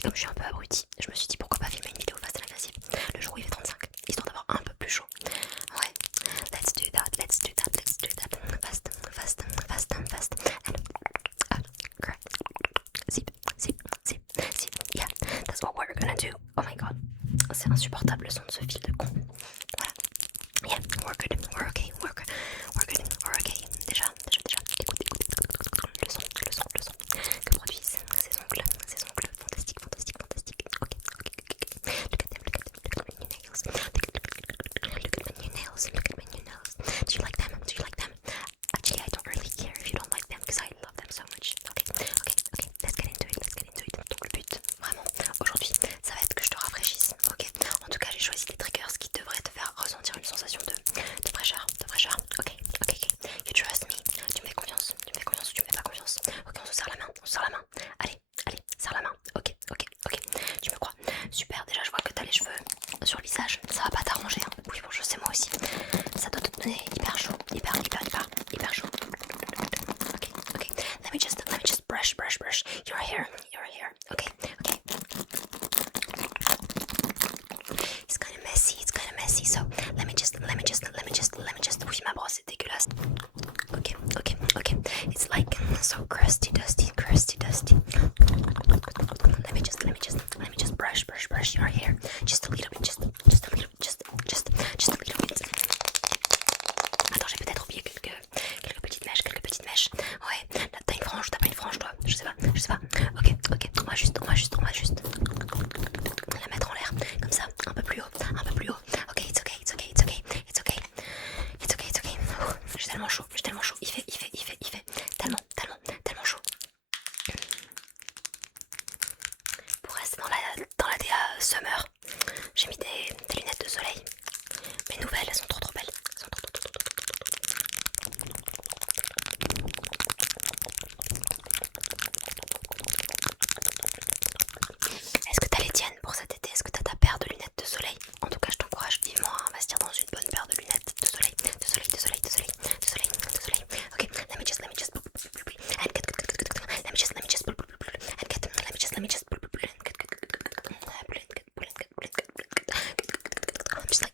Et comme je suis un peu abrutie, je me suis dit pourquoi pas filmer une vidéo fast and agressive le jour où il fait 35, histoire d'avoir un peu plus chaud. Ouais, let's do that, let's do that, let's do that. Fast, fast, fast, fast. And correct. Zip, zip, zip, zip. Yeah, that's what we're gonna do. Oh my god, c'est insupportable le son de ce fil de con. Voilà. Yeah, we're good, we're okay, we're good, we're okay. Déjà. Écoute, le son que produisent ces ongles fantastiques. Ok. Look at my new nails. Look at my new nails. Do you like them? Actually, I don't really care if you don't like them because I love them so much. Okay. Let's get into it. Donc le but, vraiment, aujourd'hui, ça va être que je te rafraîchisse. Ok. En tout cas, j'ai choisi des triggers qui devraient te faire ressentir une sensation de fraîcheur. Ok. You trust me. Tu me fais confiance ou tu me fais pas confiance. Ok, on se serre la main. Allez, serre la main. Ok. Tu me crois? Super, déjà je vois que t'as les cheveux sur le visage. Ça va pas t'arranger, hein. Oui, bon, je sais moi aussi. Ça doit te donner hyper chaud. Hyper chaud. Ok. Let me just brush your hair. Ok. It's kind of messy. So let me just. Oui, ma brosse est dégueulasse. Ok. It's like so crusty, dusty. Let me just brush your hair. Just a little bit. Just a little bit. Attends, j'ai peut-être oublié quelques petites mèches. Ouais, t'as une frange, t'as pas une frange toi? Je sais pas. Ok. On va juste la mettre en l'air, comme ça, un peu plus haut. Ok, it's okay. J'ai tellement chaud. Il fait tellement chaud. Pour rester dans la DA Summer, j'ai mis des lunettes de soleil. Mes nouvelles, elles sont trop belles. Est-ce que t'as les tiennes pour cet été? Est-ce que t'as ta paire de lunettes de soleil? En tout cas, je t'encourage vivement à investir dans une bonne paire de lunettes de soleil. Ok, let me just and get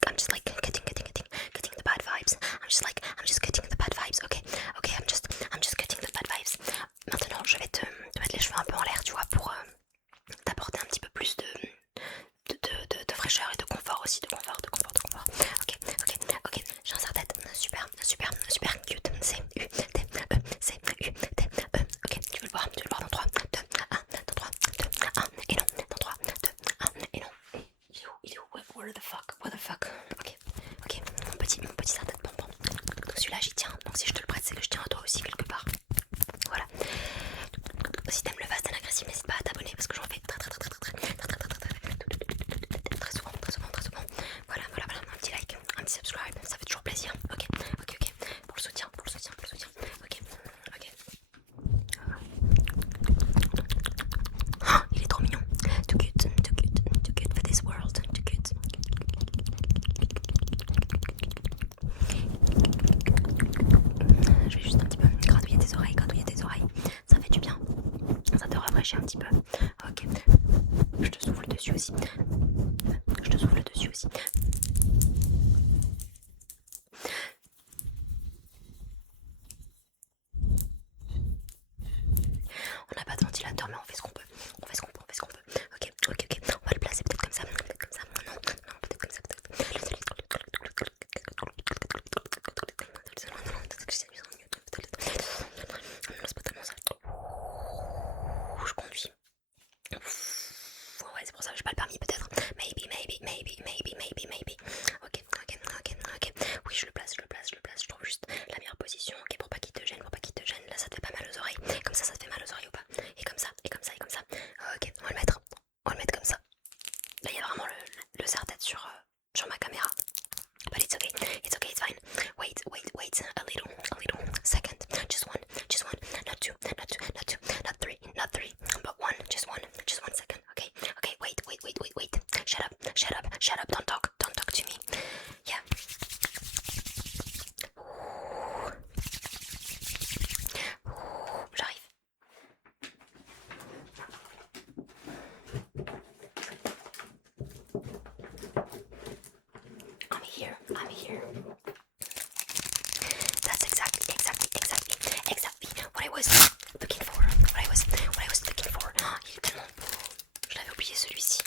I'm just like getting the bad vibes. I'm just getting the bad vibes. Ok, I'm just getting the bad vibes. Maintenant, je vais te mettre les cheveux un peu en l'air, tu vois, pour t'apporter un petit peu plus de fraîcheur et de confort aussi, de confort. Ok, j'ai un serre-tête super cute. C-U-T-E. Ok, tu veux le voir dans 3, 2, 1, dans 3, 2, 1, et non, dans 3, 2, 1, et non. Il est où? What the fuck? Ok, mon petit serre-tête pompon. Donc celui-là j'y tiens, donc si je te le prête c'est que je tiens à toi aussi quelque part. Voilà. Si t'aimes le fast and agressif, n'hésite pas à t'abonner parce que j'en fais très souvent. Voilà. Un petit like, un petit subscribe, ça fait toujours plaisir. Ok. Pour le soutien. Ok. Oh, il est trop mignon. Too cute for this world. Too cute. Je vais juste un petit peu gratouiller tes oreilles. Ça fait du bien. Ça te rafraîchit un petit peu. Ok. Je te souffle dessus aussi. On n'a pas de ventilateur, mais on fait ce qu'on peut. Ok. On va le placer peut-être comme ça. Non, peut-être comme ça. C'est pas tellement ça. Je conduis. Ouais, c'est pour ça que j'ai pas le permis peut-être. Maybe. Ok. Oui, je le place. Je trouve juste la meilleure position. Ok, pour pas qu'il te gêne. Là, ça te fait pas mal aux oreilles. Comme ça te fait mal aux oreilles ou pas? Et comme ça. here. That's exactly what I was looking for. What I was looking for. Oh, il est tellement beau. Je l'avais oublié celui-ci.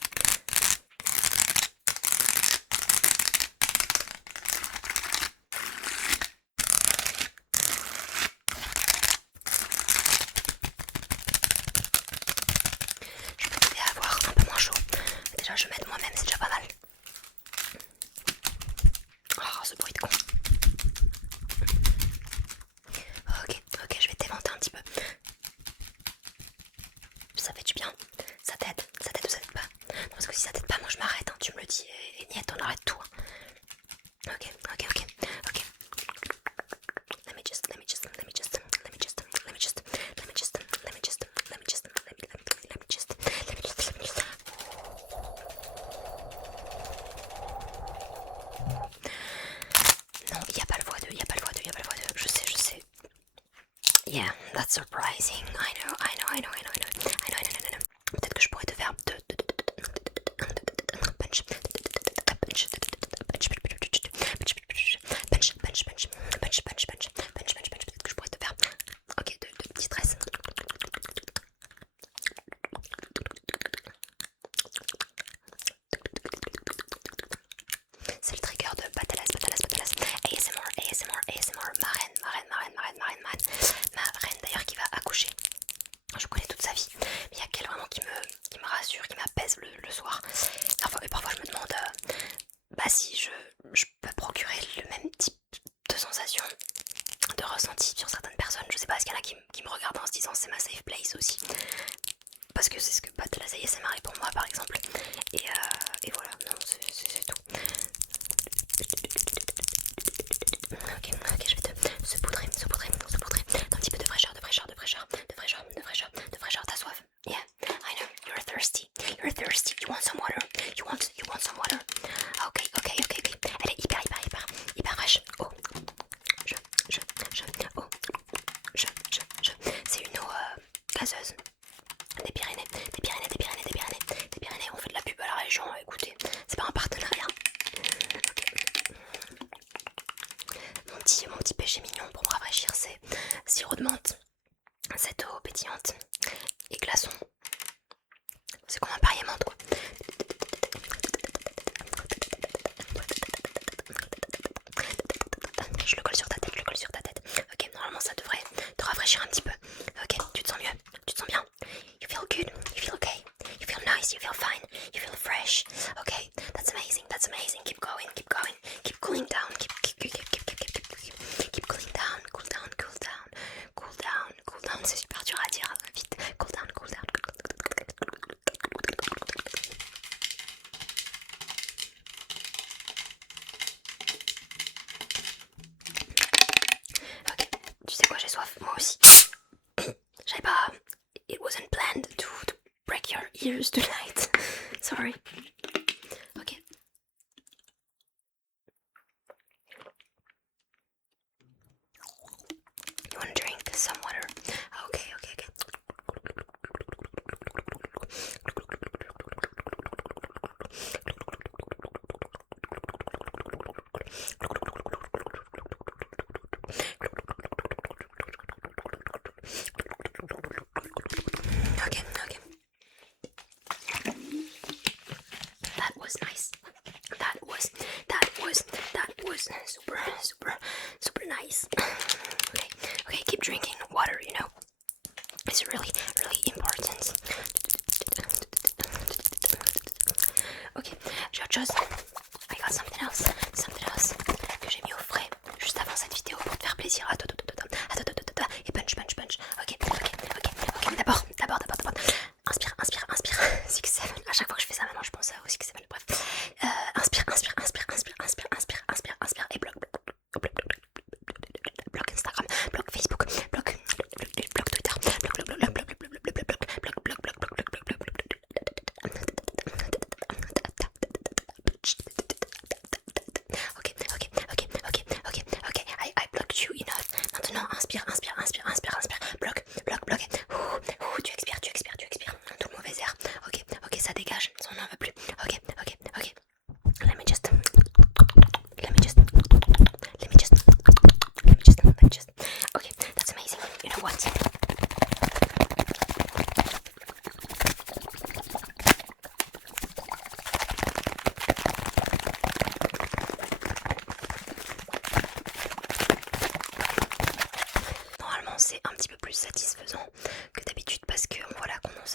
Je devais avoir un peu moins chaud. Déjà je m'aide moi-même, c'est déjà pas mal. Oh, ce bruit de con. Ok, je vais t'éventer un petit peu. Ça fait du bien. Ça t'aide ou ça t'aide pas? Non, parce que si ça t'aide pas, moi je m'arrête, hein. Tu me le dis et niet, on arrête tout. Ok. Let me just Non, il n'y a pas le voix 2, je sais. Yeah, that's surprising. I know. Peut-être que je pourrais te faire punch. Peut-être que je pourrais te faire. Ok, de petits stress. C'est le trigger de Batalas. ASMR, ma reine. Ma reine d'ailleurs qui va accoucher. Je connais toute sa vie, mais il y a qu'elle vraiment qui me rassure, qui m'apaise le soir. Parfois je me demande si je peux procurer le même type de sensation, de ressenti sur certaines personnes. Je sais pas, est-ce qu'il y en a qui me regardent en se disant c'est ma safe place aussi, parce que c'est ce que Batalas ASMR est pour moi par exemple. Et voilà, non, c'est tout. Ok, je vais te saupoudrer d'un petit peu de fraîcheur. T'as soif? Yeah, I know. You're thirsty. You want some water? You want some water? Ok. Elle est hyper fraîche. Oh, c'est une eau gazeuse. Des Pyrénées. On fait de la pub à la région. Écoutez, c'est pas un partenariat. Mon petit péché mignon pour me rafraîchir, c'est sirop de menthe, cette eau pétillante et glaçon. C'est comme un Perrier menthe quoi. Je le colle sur ta tête. Ok, normalement ça devrait te rafraîchir un petit peu. Ok, tu te sens mieux? Tu te sens bien? You feel good? You feel okay? You feel nice? You feel fine? You feel fresh? Okay, that's amazing. Keep going. Keep cooling down. Keep cooling down. Cool down. C'est super dur à dire. Vite. Cool down. Ok, tu sais quoi, j'ai soif, moi aussi. J'avais pas. It wasn't planned to break your ears tonight. Sorry. Ok. You wanna drink some water? Okay. That was nice. That was super nice. Okay, keep drinking water, you know. It's really important. Ok, j'ai autre chose. I got something else que j'ai mis au frais juste avant cette vidéo pour te faire plaisir. Et punch. Ok, mais d'abord. Inspire. 6-7. À chaque fois que je fais ça maintenant je pense au 6-7. Bref. Inspire. Et bloc Instagram, bloc Facebook, bloc Twitter,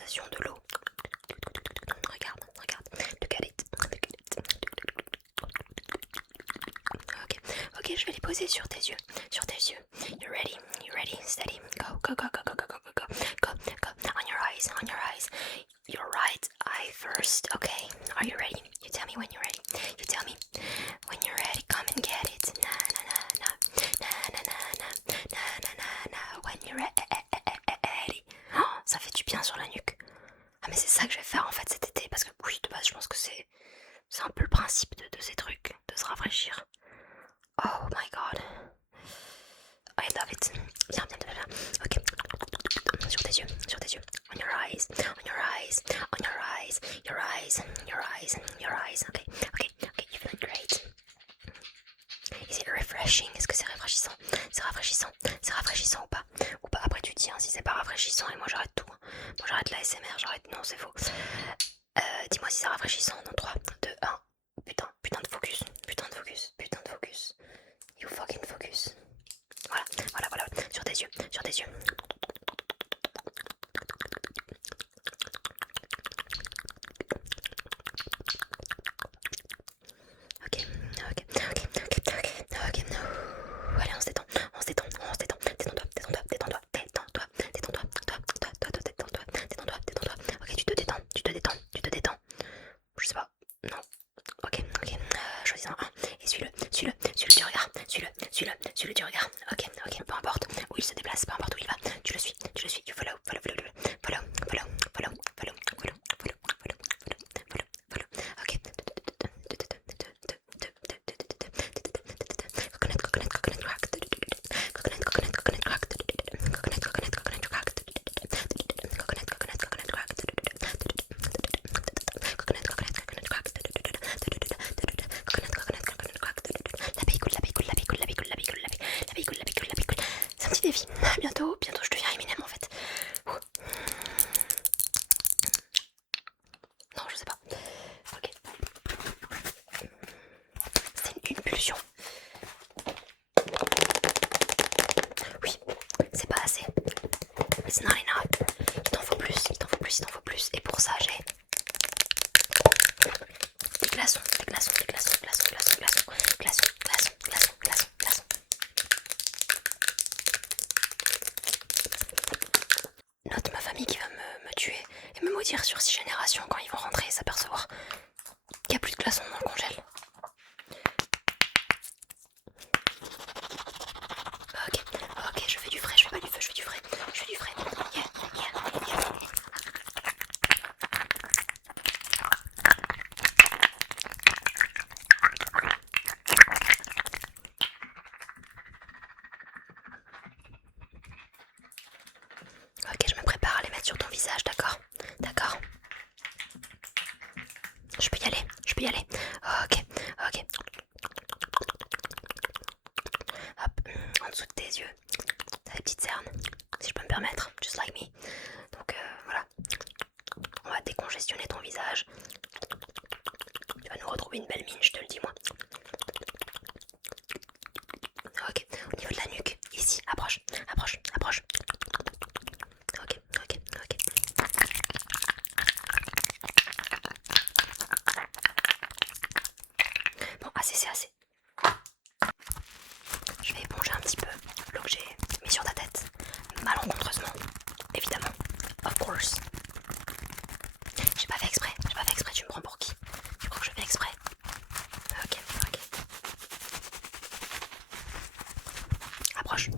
sensation de l'eau. Regarde, regarde. Look at it. Ok, ok, je vais les poser sur tes yeux. Sur tes yeux. You ready? You ready? Steady. Go, go, go, go, go, go, go, go, go, go. On your eyes, on your eyes. Your right eye first. Okay, are you ready? You tell me when you're ready. You tell me when you're ready. Come and get it. Na na na na na na na na na na na na. When you're ready. Oh, ça fait du bien sur la nuque. Ah mais c'est ça que je vais faire en fait cet été parce que oui de base je pense que c'est un peu le principe de ces trucs, de se rafraîchir. Oh my god. I love it. Viens, viens, viens, viens. Ok. Sur tes yeux, sur tes yeux. On your eyes, on your eyes, on your eyes, your eyes, your eyes, your eyes. Ok, ok, ok, you feeling great. Is it refreshing? Est-ce que c'est rafraîchissant? C'est rafraîchissant? C'est rafraîchissant ou pas? Ou pas? Après tu dis hein, si c'est pas rafraîchissant et moi j'arrête tout. Hein. Moi j'arrête la SMR, j'arrête. Non, c'est faux. Dis-moi si c'est rafraîchissant. Dans 3, 2, 1. Putain, putain de focus. Putain de focus. Putain de focus. You fucking focus. Voilà, voilà, voilà. Sur tes yeux, sur tes yeux. Ok, ok, ok, ok, ok, ok. Allez, on se détend, on se détend, on se détend. Détends-toi, détends-toi, détends-toi, détends-toi, détends-toi, toi, détends-toi, détends-toi, détends-toi. Ok, tu te détends, tu te détends, tu te détends. Je sais pas, non. Ok, ok. Choisis un. Et suis-le, suis-le, suis-le du regard. Suis-le, suis-le, suis-le du regard. Ok, ok, peu importe où il se déplace, peu importe où il va. Tu le suis, tu le suis. You follow, follow, follow, follow, follow, follow, follow, follow, follow, follow, follow, follow. Ok. Coconut, coconut, coconut crack. Coconut, coconut, coconut crack. Coconut, coconut, coconut crack. Coconut, coconut, coconut crack. Coconut, coconut, coconut crack. Coconut, coconut, coconut crack. La bille coule, la bille coule, la bille coule, la bille coule, la bille coule, la bille coule, la bille coule, la bille coule. C'est un petit défi. Bientôt, bientôt je deviens Eminem en fait. Non, je sais pas. Ok. C'est une pulsion. Oui, c'est pas assez. It's not enough. Il t'en faut plus, il t'en faut plus, il t'en faut plus. Et pour ça, j'ai des glaçons, des glaçons, des glaçons, glaçons, glaçons, glaçons, glaçons, glaçons, glaçons, glaçons, glaçons. Note ma famille qui va me tuer et me maudire sur 6 générations quand ils vont rentrer et s'apercevoir qu'il n'y a plus de glaçons dans le congèle. Ok, ok, je fais du frais, je fais pas du feu, je fais du frais, je fais du frais. Yeah, yeah, yeah. Ok, je me prépare à les mettre sur ton visage, d'accord? D'accord. Je peux y aller, je peux y aller. Ok, ok. Hop, en dessous de tes yeux, t'as des petites cernes, si je peux me permettre, just like me. Donc voilà, on va décongestionner ton visage. Tu vas nous retrouver une belle mine, je te le dis moi. Ok, au niveau de la nuque, ici, approche, approche, approche. Ok, ok, ok. Bon, assez, c'est assez. Je vais éponger un petit peu l'eau que j'ai mis sur ta tête, malencontreusement, évidemment, of course. J'ai pas fait exprès, tu me prends pour qui? Tu crois que je fais exprès? Ok, ok. Approche.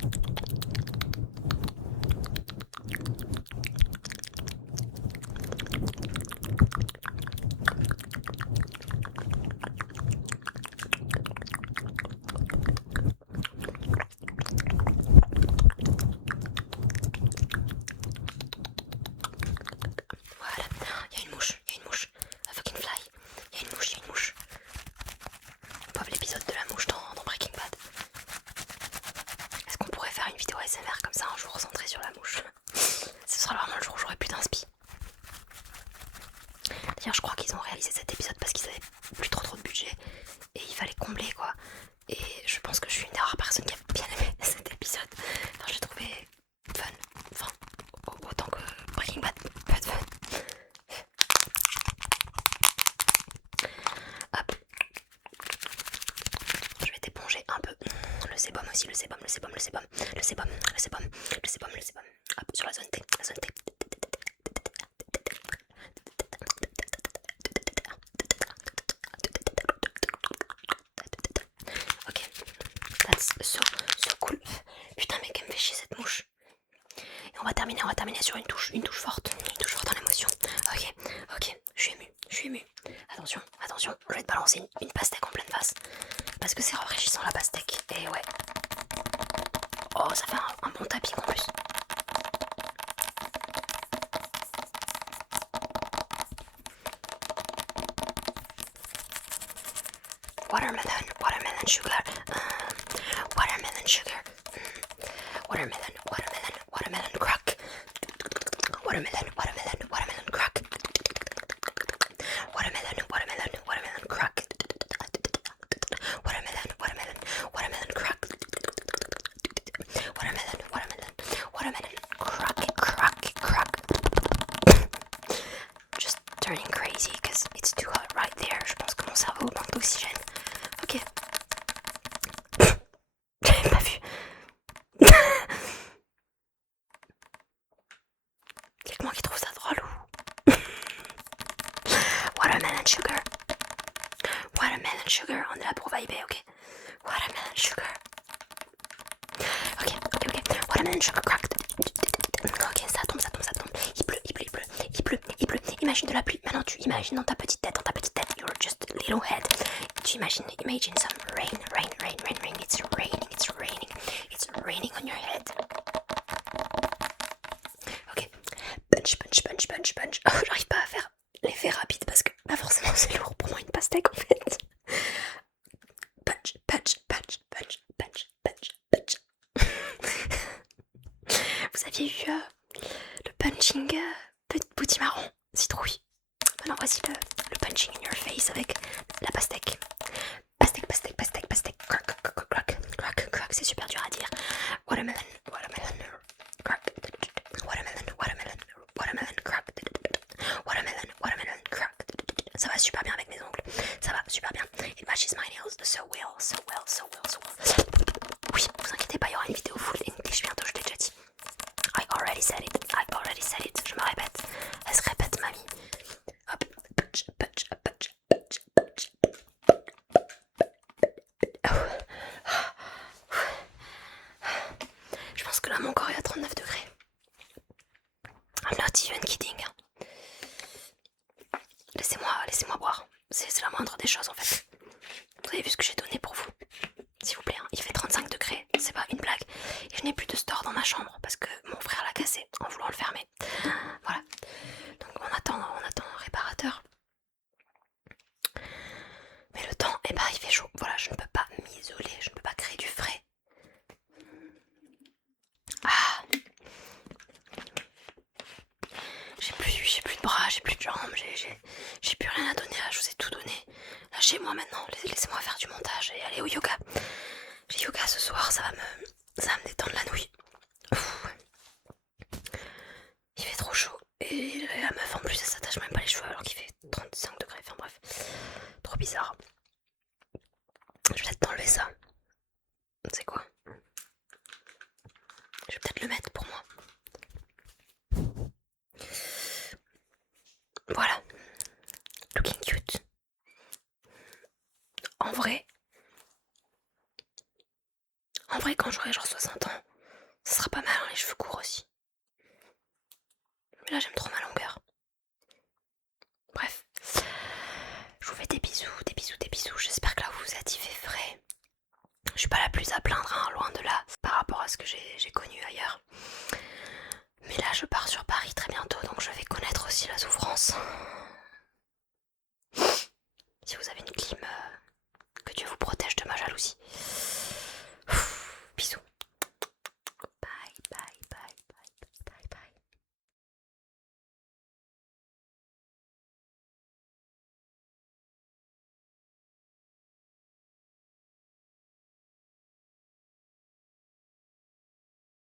Voilà, il y a une mouche, il y a une mouche. A fucking fly. Il y a une mouche, il y a une mouche. Pauvre l'épisode de la mouche dans Breaking Bad. Est-ce qu'on pourrait faire une vidéo ASMR comme ça un jour centrée sur la mouche? Ce sera vraiment le jour où j'aurai plus d'inspi. D'ailleurs je crois qu'ils ont réalisé cet épisode parce qu'ils avaient plus trop de budget et il fallait combler quoi. Et je pense que je suis une des rares personnes qui a bien aimé cet épisode. Enfin, je l'ai trouvé fun. Enfin, autant que Breaking Bad, pas de fun. aussi le sébum, le sébum, le sébum, le sébum, le sébum, le sébum, le sébum. Hop, sur la zone T, la zone T. Ok, that's so cool. Putain mec, elle me fait chier cette mouche. Et on va terminer sur une touche forte en émotion. Ok, je suis ému. Attention, je vais te balancer une pastèque en pleine face. Parce que c'est rafraîchissant la pastèque. Et ouais. Oh, ça fait un bon tapis en plus. Watermelon sugar. Watermelon sugar. Watermelon crack. Watermelon crack. Watermelon crack. Watermelon crack. Watermelon crack. Just turning crazy because it's too hot right there. Je pense que mon cerveau manque d'oxygène. Ok. J'avais pas vu. Y'a que moi qui trouve ça drôle ou... Watermelon sugar, on est là pour vibrer, ok. Watermelon sugar. Ok. Watermelon sugar cracked. Ok, ça tombe. Il pleut. Imagine de la pluie. Maintenant tu imagines dans ta petite tête. You're just a little head. Tu imagine some rain. It's raining on your head. Ok. Punch. Oh, j'arrive pas à faire l'effet rapide parce que pas forcément c'est lourd pour moi une pastèque en fait. Punch. Vous aviez eu le punching petit marron, citrouille. Maintenant voici le punching in your face avec la pastèque. Pastèque. Crack. C'est super dur à dire. Watermelon crack. Watermelon crack. Watermelon crack. Ça va super bien avec mes ongles. Ça va super bien. It matches my nails so well. Oui, vous inquiétez pas, il y aura une vidéo full English bientôt, je l'ai déjà dit. I already said it. Je me répète. Elle se répète, mamie. Hop. Punch. Je pense que là, mon corps est à 39 degrés. I'm not even kidding. Laissez-moi boire. C'est la moindre des choses en fait. Vous avez vu ce que j'ai donné pour vous? S'il vous plaît, hein. Il fait 35 degrés, c'est pas une blague. Et je n'ai plus de store dans ma chambre parce que mon frère l'a cassé en voulant le fermer. Voilà. Donc on attend un réparateur. Mais le temps, il fait chaud. Voilà, je ne peux pas m'isoler, je ne peux pas créer du frais. Ah, j'ai plus de bras, j'ai plus de jambes, j'ai plus rien à donner là, je vous ai tout donné. Lâchez-moi maintenant, laissez-moi faire du montage et aller au yoga. J'ai yoga ce soir, ça va me détendre la nouille. Ouf. Il fait trop chaud et la meuf en plus elle s'attache même pas les cheveux alors qu'il fait 35 degrés, enfin bref, trop bizarre. Je vais peut-être t'enlever ça. C'est quoi? Je vais peut-être le mettre pour moi. Voilà. Looking cute. En vrai, quand j'aurai genre 60 ans, ça sera pas mal hein, les cheveux courts aussi. Mais là j'aime trop ma longueur. Bref. Je vous fais des bisous. J'espère que là où vous êtes il fait frais. Je suis pas la plus à plaindre, hein, loin de là. Par rapport à ce que j'ai